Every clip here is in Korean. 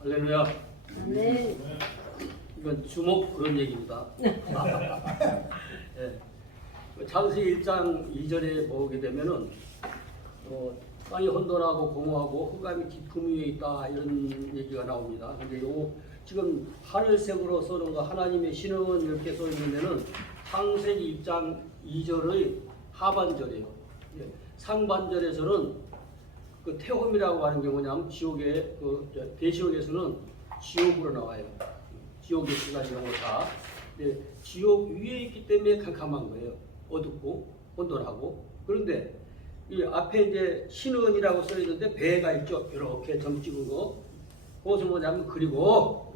할렐루야. 네. 이건 주목 그런 얘기입니다. 예. 창세기 1장 2절에 보게 되면은 땅이 혼돈하고 공허하고 흑암이 깊음 위에 있다 이런 얘기가 나옵니다. 근데 요 지금 하늘색으로 써놓은 거 하나님의 신은 이렇게 써 있는 데는 창세기 1장 2절의 하반절이에요. 예. 상반절에서는 그 태홈이라고 하는 게 뭐냐면 지옥의 대지옥에서는 지옥으로 나와요. 지옥의 시간 이런 거 다. 지옥 위에 있기 때문에 캄캄한 거예요. 어둡고 혼돈하고. 그런데 이 앞에 이제 신은이라고 써 있는데 배가 있죠. 이렇게 점 찍은 거. 그것은 뭐냐면 그리고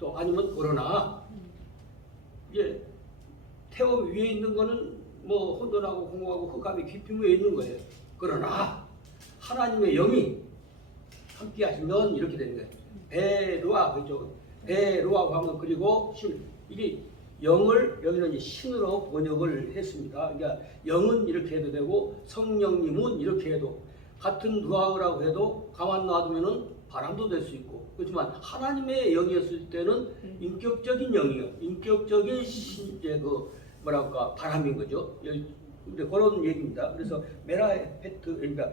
또 아니면 그러나 이게 태움 위에 있는 거는 뭐 혼돈하고 공허하고 흑암이 깊이 위에 있는 거예요. 그러나 하나님의 영이 함께 하시면 이렇게 되는 거예요. 베루아 그죠? 베루아고 하면 그리고 신 이게 영을 여기는 이제 신으로 번역을 했습니다. 그러니까 영은 이렇게 해도 되고 성령님은 이렇게 해도 같은 루아우라고 해도 가만 놔두면은 바람도 될 수 있고 그렇지만 하나님의 영이었을 때는 인격적인 영이요, 인격적인 이제 그 뭐랄까 바람인 거죠. 근데 그런 얘기입니다. 그래서 메라헤페트 그러니까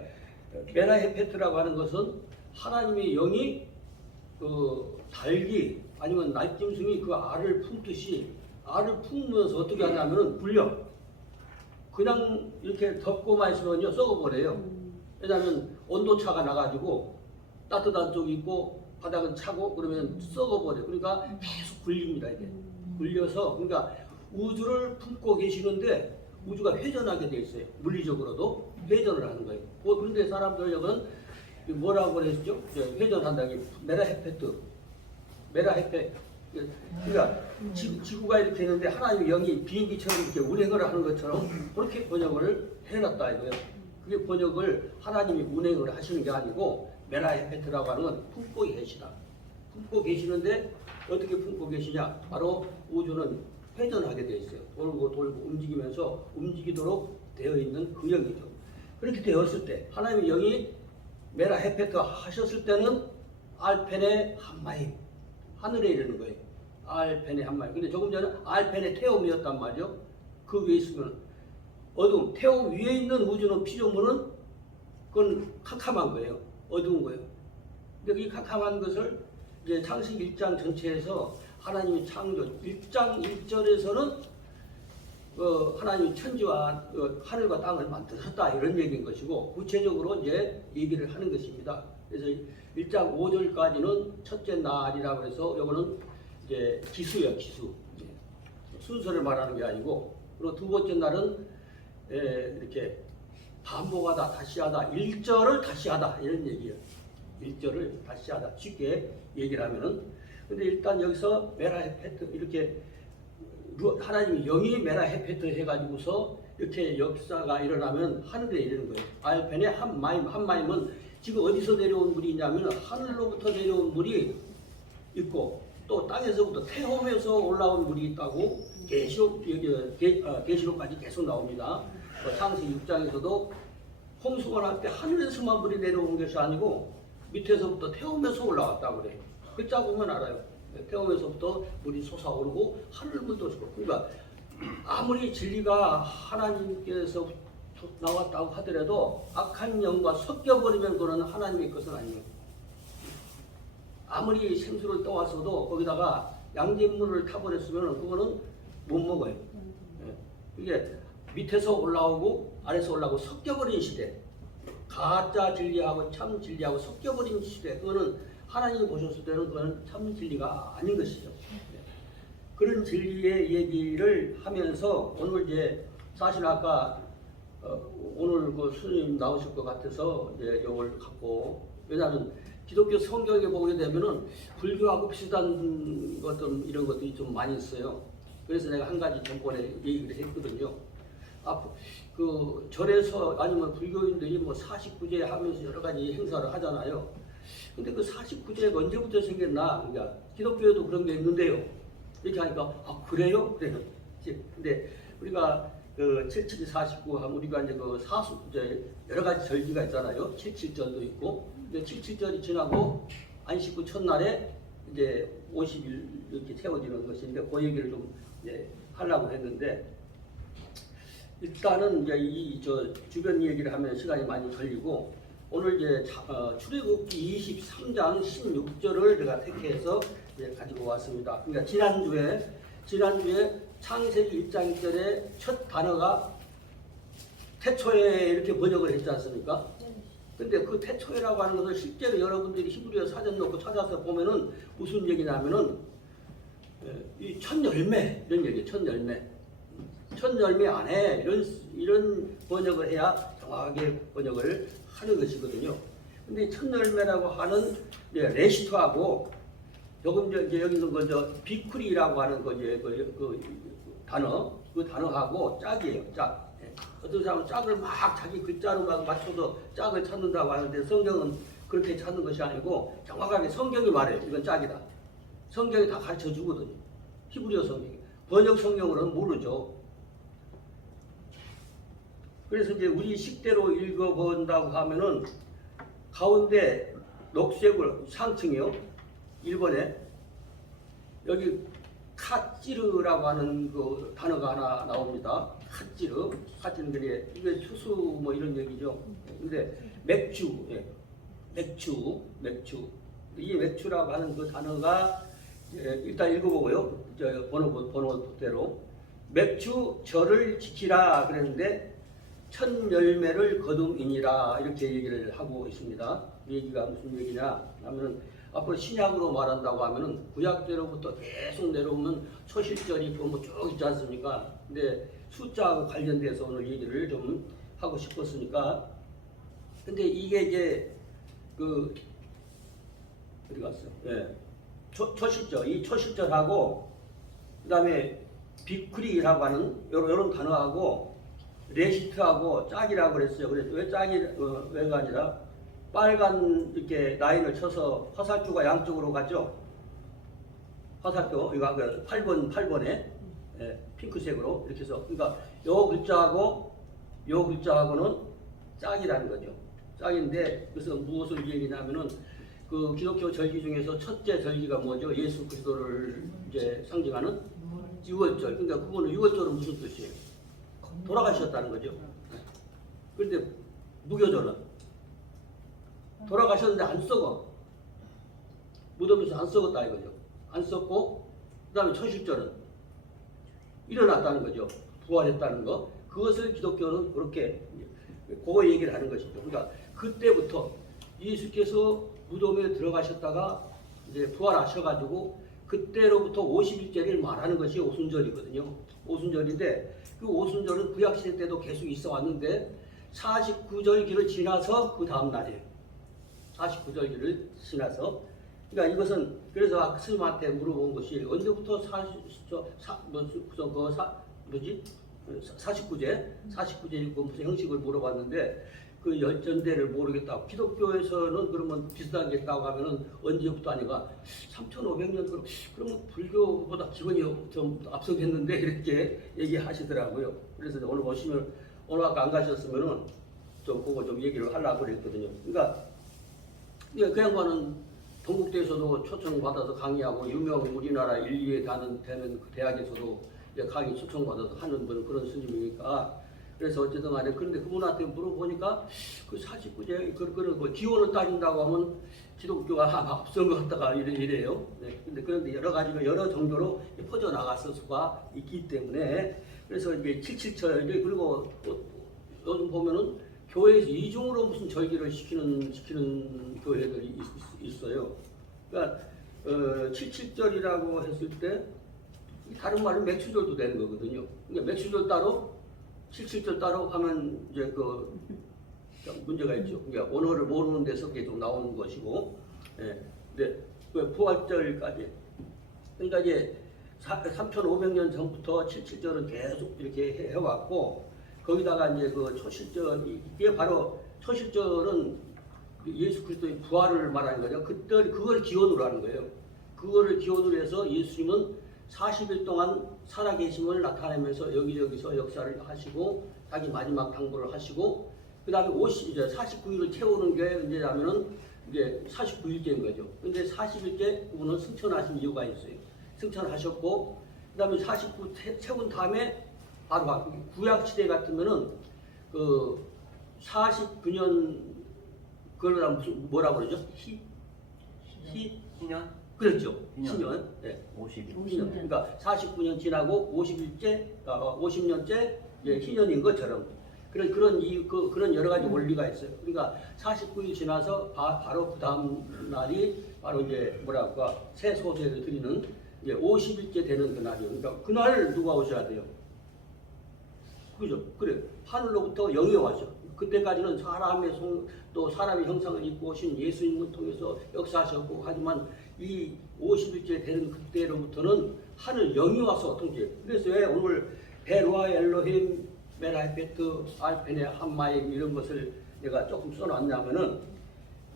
메라헤페트라고 하는 것은 하나님의 영이 그 달기 아니면 날짐승이 그 알을 품듯이 알을 품으면서 어떻게 하냐면은 불려 그냥 이렇게 덮고만 있으면요 썩어버려요. 왜냐하면 온도차가 나가지고 따뜻한 쪽이 있고 바닥은 차고 그러면 썩어버려. 그러니까 계속 굴립니다. 이게 굴려서 그러니까 우주를 품고 계시는데 우주가 회전하게 돼 있어요. 물리적으로도 회전을 하는 거예요. 그런데 사람들 여기는 뭐라고 했죠? 회전한다는 게 메라헤페. 그러니까 지구가 이렇게 있는데 하나님의 영이 비행기처럼 이렇게 운행을 하는 것처럼 그렇게 번역을 해놨다 이거예요. 그게 번역을 하나님이 운행을 하시는 게 아니고 메라헤페트라고 하는 건 품고 계시다. 품고 계시는데 어떻게 품고 계시냐? 바로 우주는 회전하게 되어 있어요. 돌고 돌고 움직이면서 움직이도록 되어 있는 그 영이죠. 그렇게 되었을 때 하나님의 영이 메라헤페트 하셨을 때는 알펜의 한마임 하늘에 이르는 거예요. 알펜의 한마임. 근데 조금 전에 알펜의 태움이었단 말이죠. 그 위에 있으면 어두움. 태움 위에 있는 우주는 피조물은 그건 캄캄한 거예요. 어두운 거예요. 근데 이 캄캄한 것을 이제 창세기 1장 전체에서 하나님의 창조 1장 1절에서는 하나님이 천지와 하늘과 땅을 만드셨다 이런 얘기인 것이고 구체적으로 이제 얘기를 하는 것입니다. 그래서 1장 5절까지는 첫째 날이라고 해서 이거는 이제 기수예요, 기수. 순서를 말하는 게 아니고 그리고 두 번째 날은 이렇게 반복하다, 다시 하다, 1절을 다시 하다 이런 얘기예요. 1절을 다시 하다 쉽게 얘기를 하면은 근데 일단 여기서 메라헤페트 이렇게 하나님이 영이 메라헤페트 해가지고서 이렇게 역사가 일어나면 하늘에 이르는 거예요. 알펜의 한마임은 지금 어디서 내려온 물이 있냐면 하늘로부터 내려온 물이 있고 또 땅에서부터 태홈에서 올라온 물이 있다고 계시록까지 계속 나옵니다. 창세기 6장에서도 홍수가 날 때 하늘에서만 물이 내려온 것이 아니고 밑에서부터 태움에서 올라왔다고 그래요. 글자 보면 알아요. 태움에서부터 물이 솟아오르고 하늘물도 솟고. 그러니까 아무리 진리가 하나님께서 나왔다고 하더라도 악한 영과 섞여버리면 그거는 하나님의 것은 아니에요. 아무리 생수를 떠왔어도 거기다가 양잿물을 타버렸으면 그거는 못 먹어요. 이게 밑에서 올라오고 아래서 올라오고 섞여버린 시대. 가짜 진리하고 참 진리하고 섞여버린 시대. 그거는 하나님이 보셨을 때는 그거는 참 진리가 아닌 것이죠. 그런 진리의 얘기를 하면서 오늘 이제 사실 아까 오늘 그 스님 나오실 것 같아서 이제 이걸 갖고 왜냐하면 기독교 성경에 보게 되면은 불교하고 비슷한 것들 이런 것들이 좀 많이 있어요. 그래서 내가 한 가지 전번에 얘기를 했거든요. 그 절에서 아니면 불교인들이 뭐 49제 하면서 여러 가지 행사를 하잖아요. 근데 그 49제가 언제부터 생겼나? 그러니까 기독교에도 그런 게 있는데요. 이렇게 하니까 그래요? 그래요. 근데 우리가 그 77, 49 하면 우리가 이제 그 사수제 여러 가지 절기가 있잖아요. 77절도 있고 이제 77절이 지나고 안식구 첫날에 이제 50일 이렇게 채워지는 것인데 그 얘기를 좀 이제 하려고 했는데 일단은 이제 이 저 주변 얘기를 하면 시간이 많이 걸리고 오늘 이제 출애굽기 23장 16절을 제가 택해서 이제 가지고 왔습니다. 그러니까 지난주에 창세기 1장 1절에 첫 단어가 태초에 이렇게 번역을 했지 않습니까? 근데 그 태초에라고 하는 것을 실제로 여러분들이 히브리어 사전 놓고 찾아서 보면은 무슨 얘기냐면은 이 첫 열매 이런 얘기, 첫 열매 안에 이런 번역을 해야 정확하게 번역을 하는 것이거든요. 근데 첫 열매라고 하는 레시토하고 조금 이제 여기 있는 거저 비쿠리라고 하는 그 단어하고 짝이에요. 짝. 어떤 사람은 짝을 막 자기 글자로 막 맞춰서 짝을 찾는다고 하는데 성경은 그렇게 찾는 것이 아니고 정확하게 성경이 말해요. 이건 짝이다. 성경이 다 가르쳐 주거든요. 히브리어 성경이. 번역 성경으로는 모르죠. 그래서 이제 우리 식대로 읽어본다고 하면은 가운데 녹색으로 상층이요. 1번에 여기 카찌르라고 하는 그 단어가 하나 나옵니다. 카찌르는 이게 추수 뭐 이런 얘기죠. 근데 맥주. 이 맥주라고 하는 그 단어가 일단 읽어보고요. 번호대로 맥주 절을 지키라 그랬는데 첫 열매를 거둠이니라 이렇게 얘기를 하고 있습니다. 이 얘기가 무슨 얘기냐 하면은 앞으로 신약으로 말한다고 하면은 구약대로부터 계속 내려오면 초실절이 있고 뭐 쭉 있지 않습니까? 근데 숫자하고 관련돼서 오늘 얘기를 좀 하고 싶었으니까 근데 이게 이제 그 어디 갔어? 예. 초실절, 이 초실절하고 그다음에 비크리라고 하는 이런 단어하고 레시트하고 짝이라고 그랬어요. 그래서 왜 왜가 아니라 빨간 이렇게 라인을 쳐서 화살표가 양쪽으로 가죠. 화살표 이거 8번에 핑크색으로 이렇게 해서 그러니까 요 글자하고는 짝이라는 거죠. 짝인데 그래서 무엇을 얘기냐면은 그 기독교 절기 중에서 첫째 절기가 뭐죠? 예수 그리스도를 이제 상징하는 유월절. 그러니까 그거는 유월절은 무슨 뜻이에요? 돌아가셨다는 거죠. 그런데 무교절은 돌아가셨는데 안 썩어. 무덤에서 안 썩었다 이거죠. 안 썩고 그 다음에 초실절은 일어났다는 거죠. 부활했다는 거. 그것을 기독교는 그렇게 그거 얘기를 하는 것이죠. 그러니까 그때부터 예수께서 무덤에 들어가셨다가 이제 부활하셔가지고 그때로부터 50일째를 말하는 것이 오순절이거든요. 오순절인데 그 오순절은 구약시대 때도 계속 있어 왔는데 49절기를 지나서 그 다음 날이에요. 49절기를 지나서 그러니까 이것은 그래서 스님한테 물어본 것이 언제부터 49제 읽고 무슨 형식을 물어봤는데 그 열전대를 모르겠다고. 기독교에서는 그러면 비슷한 게 있다고 하면은 언제부터 아니가 3,500년 그러면 불교보다 기원이 좀 앞서겠는데 이렇게 얘기하시더라고요. 그래서 오늘 오시면 오늘 아까 안 가셨으면은 좀 그거 좀 얘기를 하려고 그랬거든요. 그러니까 그 양반은 동국대에서도 초청받아서 강의하고 유명 우리나라 인류에 되는 그 대학에서도 강의 초청받아서 하는 그런 스님이니까 그래서 어쨌든 간에 그런데 그분한테 물어보니까 그 49제 그런 기원을 따진다고 하면 기독교가 앞선 것 같다가 이래요. 네. 그런데 여러 가지로 여러 정도로 퍼져 나갔을 수가 있기 때문에 그래서 이게 77철 그리고 요즘 보면은 교회에서 이중으로 무슨 절기를 시키는 교회들이 있어요. 그러니까 77절이라고 했을 때 다른 말은 맥주절도 되는 거거든요. 그러니까 맥주절 따로 77절 따로 하면 이제 그 문제가 있죠. 그러니까 언어를 모르는 데서 그게 좀 나오는 것이고, 근데 그 부활절까지 그러니까 이제 3,500년 전부터 77절은 계속 이렇게 해왔고 거기다가 이제 그 초실절 이게 바로 초실절은 예수 그리스도의 부활을 말하는 거죠. 그걸 기원으로 하는 거예요. 그거를 기원으로 해서 예수님은 40일 동안 살아계심을 나타내면서 여기저기서 역사를 하시고 자기 마지막 당부를 하시고 그 다음에 이제 49일을 채우는 게 언제냐면은 이제 49일째인 거죠. 근데 40일째 그분은 승천하신 이유가 있어요. 승천하셨고, 그 다음에 49 채운 다음에 바로 구약 시대 같으면은 그 49년 그걸 무슨 뭐라고 그러죠? 희년? 그렇죠. 희년. 신년. 네. 50년. 그러니까 49년 지나고 50일째, 50년째 희년인 것처럼 그런 여러 가지 원리가 있어요. 그러니까 49일 지나서 바로 그 다음 날이 바로 이제 뭐랄까 새 소재를 드리는 이제 50일째 되는 그 날이요. 그러니까 그날 누가 오셔야 돼요? 그죠? 그래. 하늘로부터 영이 와서 그때까지는 또 사람의 형상을 입고 오신 예수님을 통해서 역사하셨고 하지만 이 50일째 되는 그때로부터는 하늘 영이 와서 통치. 그래서 왜 오늘 베로아 엘로힘 메라이베트 알페네 함마임 이런 것을 내가 조금 써놨냐면은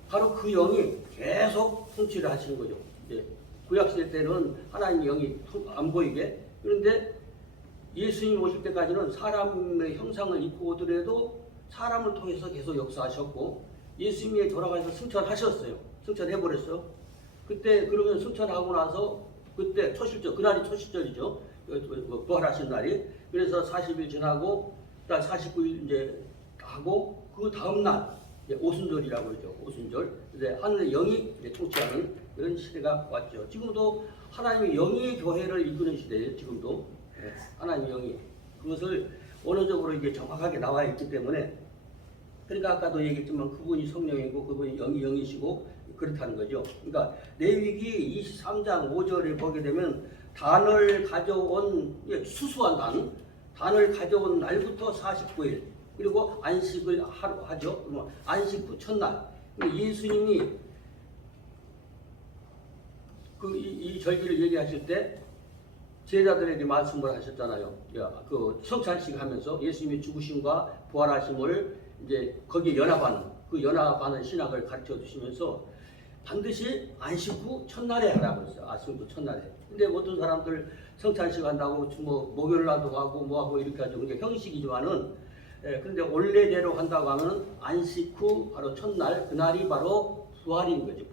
바로 그 영이 계속 통치를 하시는 거죠. 이제 구약시대 때는 하나님 영이 안 보이게. 그런데 예수님 오실 때까지는 사람의 형상을 입고 오더라도 사람을 통해서 계속 역사하셨고 예수님이 돌아가셔서 승천하셨어요. 승천해버렸어. 그때 그러면 승천하고 나서 그때 초실절, 그날이 초실절이죠. 부활하신 날이. 그래서 40일 지나고 딱 49일 이제 하고 그 다음 날 오순절이라고 그러죠. 오순절. 이제 하늘의 영이 통치하는 그런 시대가 왔죠. 지금도 하나님의 영이 교회를 이끄는 시대예요. 지금도 하나님의 영이 그것을 언어적으로 이게 정확하게 나와 있기 때문에 그러니까 아까도 얘기했지만 그분이 성령이고 그분이 영이시고 그렇다는 거죠. 그러니까 레위기 23장 5절에 보게 되면 단을 가져온 수수한 단을 가져온 날부터 49일 그리고 안식을 하죠. 그러면 안식 후 첫날 예수님이 이 절기를 얘기하실 때 제자들에게 말씀을 하셨잖아요. 그 성찬식 하면서 예수님이 죽으심과 부활하심을 이제 거기에 연합하는 신학을 가르쳐 주시면서 반드시 안식 후 첫날에 하라고 했어요. 안식 후 첫날에. 근데 어떤 사람들 성찬식 한다고 뭐 목요일날도 하고 뭐하고 이렇게 하죠. 그게 형식이지만은 그런데 원래대로 한다고 하면 안식 후 바로 첫날 그날이 바로 부활인 거죠.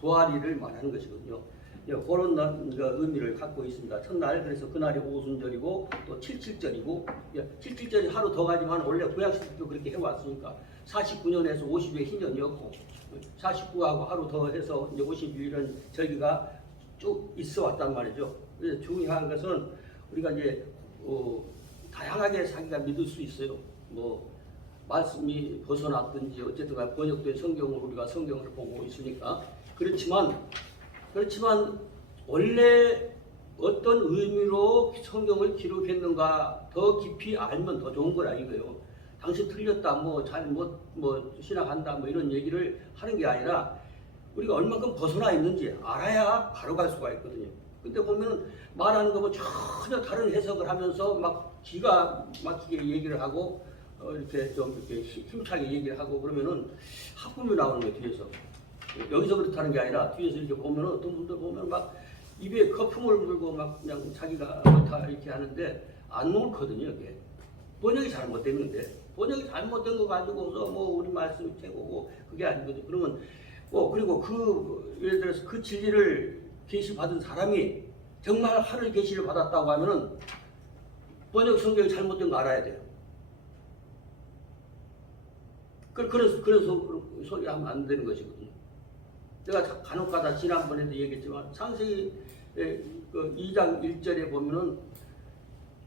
부활일을 말하는 것이거든요. 그런 의미를 갖고 있습니다. 첫날 그래서 그날이 오순절이고 또 77절이고 77절이 하루 더 가지만 원래 구약시대도 그렇게 해왔으니까 49년에서 50의 희년이었고 49하고 하루 더 해서 이제 52일은 절기가 쭉 있어 왔단 말이죠. 그래서 중요한 것은 우리가 이제 다양하게 자기가 믿을 수 있어요. 뭐 말씀이 벗어났든지 어쨌든 번역된 성경을 우리가 성경을 보고 있으니까 그렇지만 원래 어떤 의미로 성경을 기록했는가 더 깊이 알면 더 좋은 거라 이거예요. 당신 틀렸다, 잘못 신학한다, 이런 얘기를 하는 게 아니라 우리가 얼마큼 벗어나 있는지 알아야 바로 갈 수가 있거든요. 근데 보면 말하는 거 전혀 다른 해석을 하면서 막 기가 막히게 얘기를 하고 이렇게 좀 이렇게 힘차게 얘기를 하고 그러면은 학문이 나오는 거예요 뒤에서. 여기서 그렇다는 게 아니라 뒤에서 이렇게 보면 어떤 분들 보면 막 입에 거품을 물고 막 그냥 자기가 다 이렇게 하는데 안 옳거든요. 이게 번역이 잘못된 건데 번역이 잘못된 거 가지고서 우리 말씀이 최고고 그게 아니거든요. 그러면 그리고 예를 들어서 그 진리를 계시 받은 사람이 정말 하늘 계시를 받았다고 하면은 번역 성경이 잘못된 거 알아야 돼요. 그래서 소리 하면 안 되는 것이거든요. 제가 간혹가다 지난번에도 얘기했지만 창세기 2장 1절에 보면은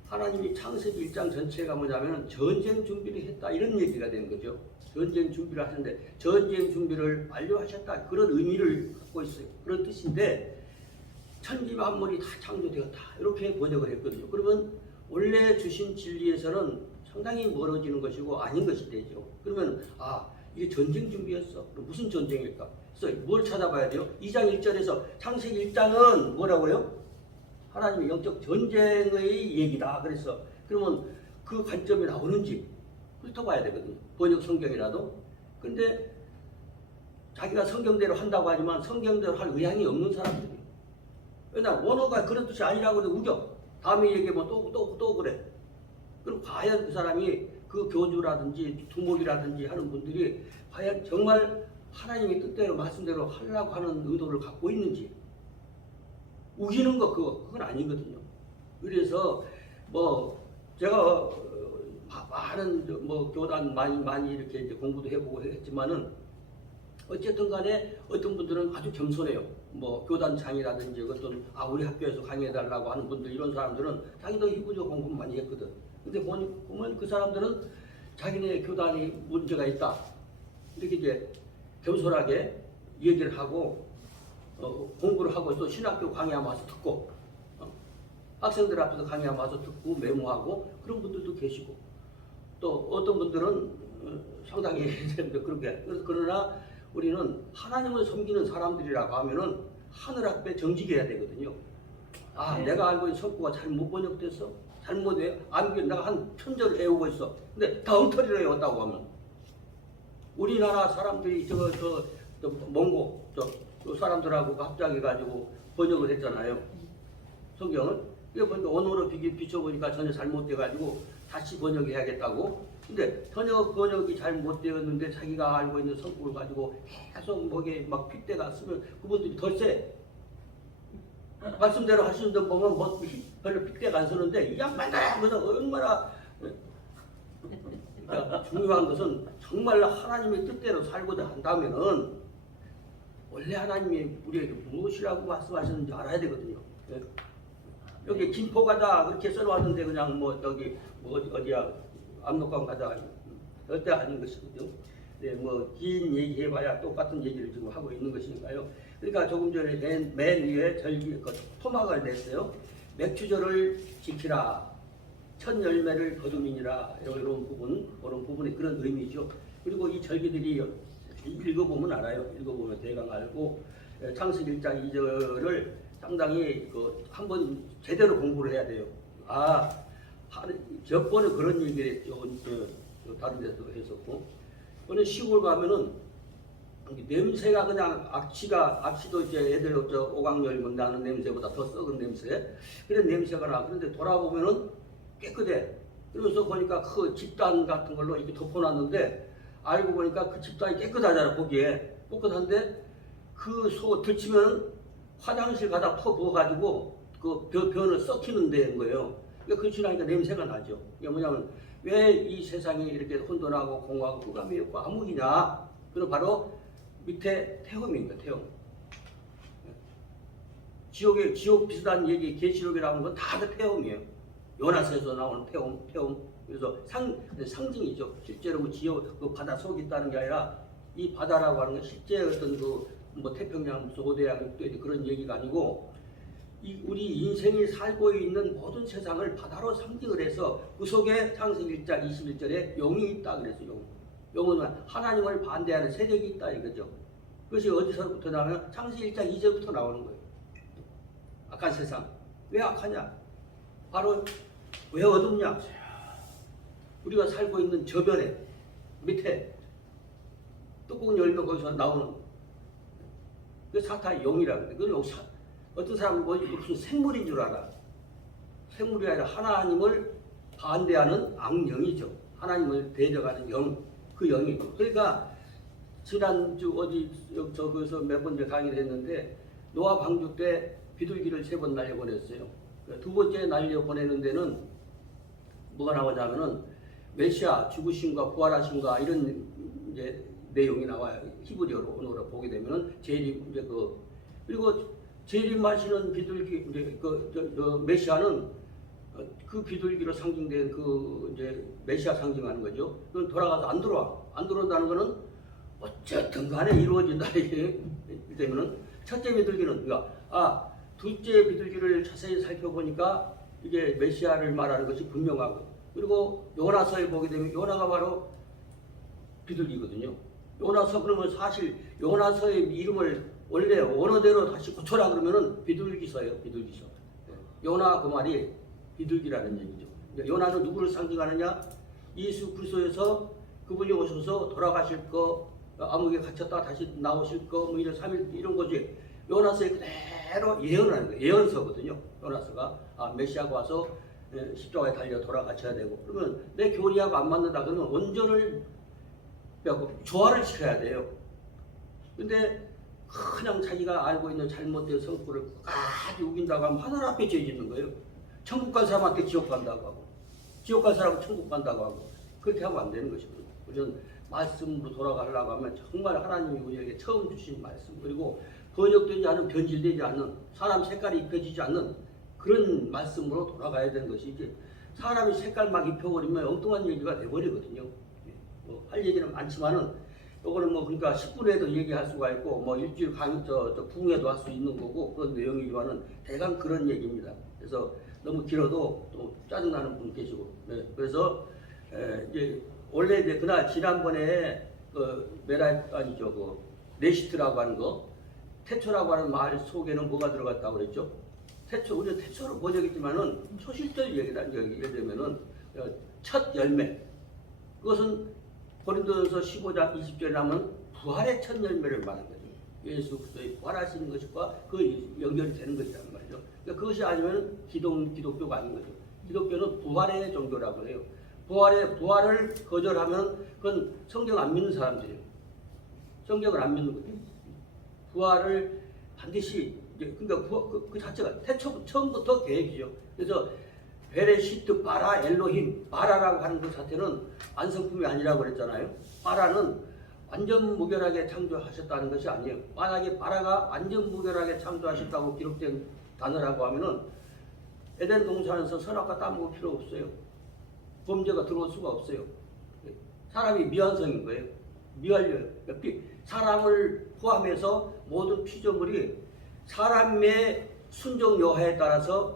하나님이 창세기 1장 전체가 뭐냐면 전쟁 준비를 했다 이런 얘기가 되는 거죠. 전쟁 준비를 하셨는데 전쟁 준비를 완료하셨다 그런 의미를 갖고 있어요. 그런 뜻인데 천지 만물이 다 창조되었다 이렇게 번역을 했거든요. 그러면 원래 주신 진리에서는 상당히 멀어지는 것이고 아닌 것이 되죠. 그러면 이게 전쟁 준비였어. 그럼 무슨 전쟁일까? 그래서 뭘 찾아봐야 돼요? 2장 1절에서 창세기 1장은 뭐라고요? 하나님의 영적 전쟁의 얘기다. 그러면 그 관점이 나오는지 훑어봐야 되거든요. 번역 성경이라도. 근데 자기가 성경대로 한다고 하지만 성경대로 할 의향이 없는 사람들이에요. 왜냐면 원어가 그런 뜻이 아니라고 해도 우겨. 다음에 얘기하면 또 그래. 그럼 과연 그 사람이 그 교주라든지 두목이라든지 하는 분들이 과연 정말 하나님의 뜻대로 말씀대로 하려고 하는 의도를 갖고 있는지 우기는 거 그건 아니거든요. 그래서 뭐 제가 많은 뭐 교단 많이 이렇게 이제 공부도 해보고 했지만은 어쨌든 간에 어떤 분들은 아주 겸손해요. 뭐 교단장이라든지 어떤 우리 학교에서 강의해달라고 하는 분들 이런 사람들은 자기도 희부적 공부 많이 했거든. 근데 보면 그 사람들은 자기네 교단이 문제가 있다. 이렇게 이제 겸손하게 얘기를 하고 공부를 하고 또 신학교 강의하면 와서 듣고 학생들 앞에서 강의하면 와서 듣고 메모하고 그런 분들도 계시고 또 어떤 분들은 상당히 그렇게 그러나 우리는 하나님을 섬기는 사람들이라고 하면은 하늘 앞에 정직해야 되거든요. 네. 내가 알고 있는 성구가 잘못 번역됐어. 잘못해. 내가 한 편절을 외우고 있어. 근데 다 엉터리로 외웠다고 하면 우리나라 사람들이 몽고 저 사람들하고 합작해가지고 번역을 했잖아요. 성경을. 이거 보니까 언어로 비춰보니까 전혀 잘못돼가지고 다시 번역해야겠다고. 근데 번역이 잘못되었는데 자기가 알고 있는 성격을 가지고 계속 목에 막 핏대가 쓰면 그분들이 더 세. 말씀대로 하시는 분 보면 뭐 별로 핏대가 안 쓰는데 이 양반들 하면서 얼마나 그러니까 중요한 것은 정말 하나님의 뜻대로 살고자 한다면은 원래 하나님이 우리에게 무엇이라고 말씀하셨는지 알아야 되거든요. 여기 김포 가자 그렇게 써놨는데 그냥 뭐 저기 뭐 어디야 압록강 가자 절대 아닌 것이거든요. 네, 뭐 긴 얘기해봐야 똑같은 얘기를 지금 하고 있는 것이니까요. 그러니까 조금 전에 맨 위에 토막을 냈어요. 맥추절을 지키라. 첫 열매를 거두미니라. 이런 부분이 그런 의미죠. 그리고 이 절기들이 읽어보면 알아요. 읽어보면 대강 알고 창세기 1장 2절을 상당히 한번 제대로 공부를 해야 돼요. 몇 번은 그런 얘기를 했죠. 다른 데서 했었고. 오늘 시골 가면은 냄새가 그냥 악취도 이제 애들 오강 열면 나는 냄새보다 더 썩은 냄새. 그런 냄새가 나. 그런데 돌아보면은 깨끗해. 그러면서 보니까 그 집단 같은 걸로 이렇게 덮어놨는데 알고 보니까 그 집단이 깨끗하잖아, 보기에. 깨끗한데 그 소 들치면 화장실 가다 퍼 부어가지고 그 변을 썩히는 데인 거예요. 그러니까 그 지나니까 냄새가 나죠. 이게 뭐냐면 왜 이 세상이 이렇게 혼돈하고 공허하고 흑암이 없고 암흑이냐? 그건 바로 밑에 태음입니다. 태음. 지옥 비슷한 얘기 계시록이라는 건 다 그 태음이에요. 요나서에서 나오는 태음. 그래서 상징이죠. 실제로 뭐 지옥 그 바다 속에 있다는 게 아니라 이 바다라고 하는 건 실제 어떤 뭐 태평양 소대양 그런 얘기가 아니고 우리 인생이 살고 있는 모든 세상을 바다로 상징을 해서 그 속에 창세기 1장 21절에 영이 있다 그랬어요. 영은 하나님을 반대하는 세력이 있다 이거죠. 그것이 어디서부터 나오면 창세기 1장 2절부터 나오는 거예요. 악한 세상. 왜 악하냐? 바로 왜 어둡냐? 우리가 살고 있는 저변에 밑에 뚜껑 열면 거기서 나오는 그 사탄의 영이라고 그래. 그건 어떤 사람은 무슨 생물인 줄 알아. 생물이 아니라 하나님을 반대하는 악령이죠. 하나님을 데려가는 영, 그 영이. 그러니까 지난주 거기서 몇 번째 강의를 했는데 노아 방주 때 비둘기를 3번 날려보냈어요. 두 번째 날려보내는 데는 뭐가 나오냐면은 메시아 죽으심과 부활하심과 이런 이제 내용이 나와요. 히브리어로 언어로 보게 되면은 그리고 재림하시는 비둘기 이제 메시아는 그 비둘기로 상징된 이제 메시아 상징하는 거죠. 그건 돌아가서 안 들어온다는 거는 어쨌든 간에 이루어진다 이게 되면은 첫째 비둘기는 둘째 비둘기를 자세히 살펴보니까 이게 메시아를 말하는 것이 분명하고 그리고 요나서에 보게 되면 요나가 바로 비둘기거든요. 요나서 그러면 사실 요나서의 이름을 원래 원어대로 다시 고쳐라 그러면은 비둘기서예요. 비둘기서. 요나 그 말이 비둘기라는 얘기죠. 요나는 누구를 상징하느냐? 예수 그리스도에서 그분이 오셔서 돌아가실 거, 암흑에 갇혔다 다시 나오실 거, 뭐 이런 3일 이런 거지. 요나서에 그대로 예언하는 거예요. 예언서거든요. 요나서가 메시아가 와서 십자가에 달려 돌아가셔야 되고 그러면 내 교리하고 안 맞는다 그러면 원전을 조화를 시켜야 돼요. 근데 그냥 자기가 알고 있는 잘못된 성품을 끝까지 우긴다고 하면 하늘 앞에 죄 짓는 거예요. 천국 간 사람한테 지옥 간다고 하고, 지옥 간 사람은 천국 간다고 하고, 그렇게 하면 안 되는 것입니다. 우리는 말씀으로 돌아가려고 하면 정말 하나님이 우리에게 처음 주신 말씀, 그리고 번역되지 않은, 변질되지 않는, 사람 색깔이 입혀지지 않는 그런 말씀으로 돌아가야 되는 것이, 이제 사람이 색깔 막 입혀버리면 엉뚱한 얘기가 돼버리거든요. 뭐 할 얘기는 많지만은, 요거는 뭐 그러니까 10분에도 얘기할 수가 있고, 뭐 일주일 부흥회도 할 수 있는 거고, 그런 내용이지만은 대강 그런 얘기입니다. 그래서 너무 길어도 또 짜증나는 분 계시고, 네. 그래서 이제 원래 이제 그날 지난번에 네시트라고 하는 거, 태초라고 하는 말 속에는 뭐가 들어갔다고 그랬죠? 태초, 우리는 태초로 번역했지만은 초실절 얘기다. 예를 들면은 첫 열매. 그것은 고린도전서 15장 20절에 나오면 부활의 첫 열매를 말하는 거죠. 예수 그리스도의 부활하시는 것과 그 연결이 되는 것이란 말이죠. 그러니까 그것이 아니면 기독교가 아닌 거죠. 기독교는 부활의 종교라고 해요. 부활을 거절하면 그건 성경 안 믿는 사람들이에요. 성경을 안 믿는 거죠. 부활을 반드시, 그러니까 그 자체가 처음부터 계획이죠. 그래서 베레시트 바라 엘로힘, 바라라고 하는 그 자체는 완성품이 아니라고 그랬잖아요. 바라는 완전 무결하게 창조하셨다는 것이 아니에요. 만약에 바라가 완전 무결하게 창조하셨다고 기록된 단어라고 하면은 에덴 동산에서 선악과 따먹을 필요 없어요. 범죄가 들어올 수가 없어요. 사람이 미완성인 거예요. 미완료예요. 사람을 포함해서 모든 피조물이 사람의 순종 여하에 따라서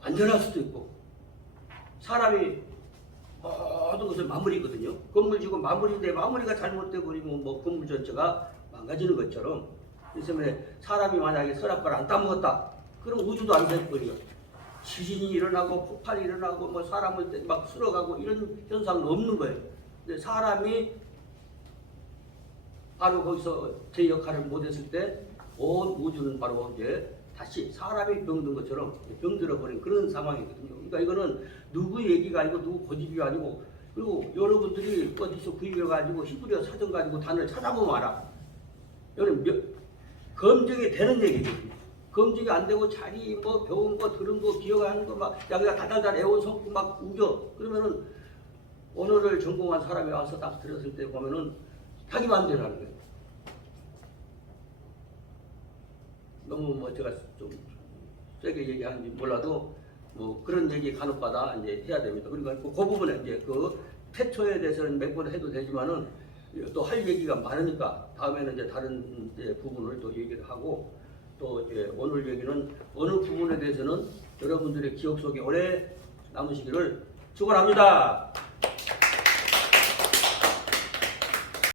완전할 수도 있고, 사람이 모든 것을 마무리거든요. 건물 지고 마무리인데 마무리가 잘못되고 버리면 뭐 건물 전체가 망가지는 것처럼, 그래서 사람이 만약에 선악과를 안 따먹었다, 그럼 우주도 안 될거예요. 지진이 일어나고 폭발이 일어나고 뭐 사람을 막 쓸어가고 이런 현상은 없는 거예요. 근데 사람이 바로 거기서 제 역할을 못했을 때 온 우주는 바로 이제 다시 사람이 병든 것처럼 병들어버린 그런 상황이거든요. 그러니까 이거는 누구 얘기가 아니고 누구 고집이 아니고, 그리고 여러분들이 어디서 구입해가지고 히브리어 사전 가지고 단어를 찾아보면 알아. 이거는 검증이 되는 얘기거든요. 검증이 안 되고 자기 뭐 배운 거 들은 거 기억하는 거 막 자기가 다달달 애원 섞고 막 우겨. 그러면은 언어를 전공한 사람이 와서 딱 들었을 때 보면은 자기 마음대로 하는 거예요. 너무 뭐 제가 좀 세게 얘기하는지 몰라도 뭐 그런 얘기 간혹가다 이제 해야 됩니다. 그러니까 그 부분에 이제 그 태초에 대해서는 몇 번 해도 되지만은 또 할 얘기가 많으니까 다음에는 이제 다른 이제 부분을 또 얘기를 하고, 또 이제 오늘 얘기는 어느 부분에 대해서는 여러분들의 기억 속에 오래 남으시기를 축원합니다.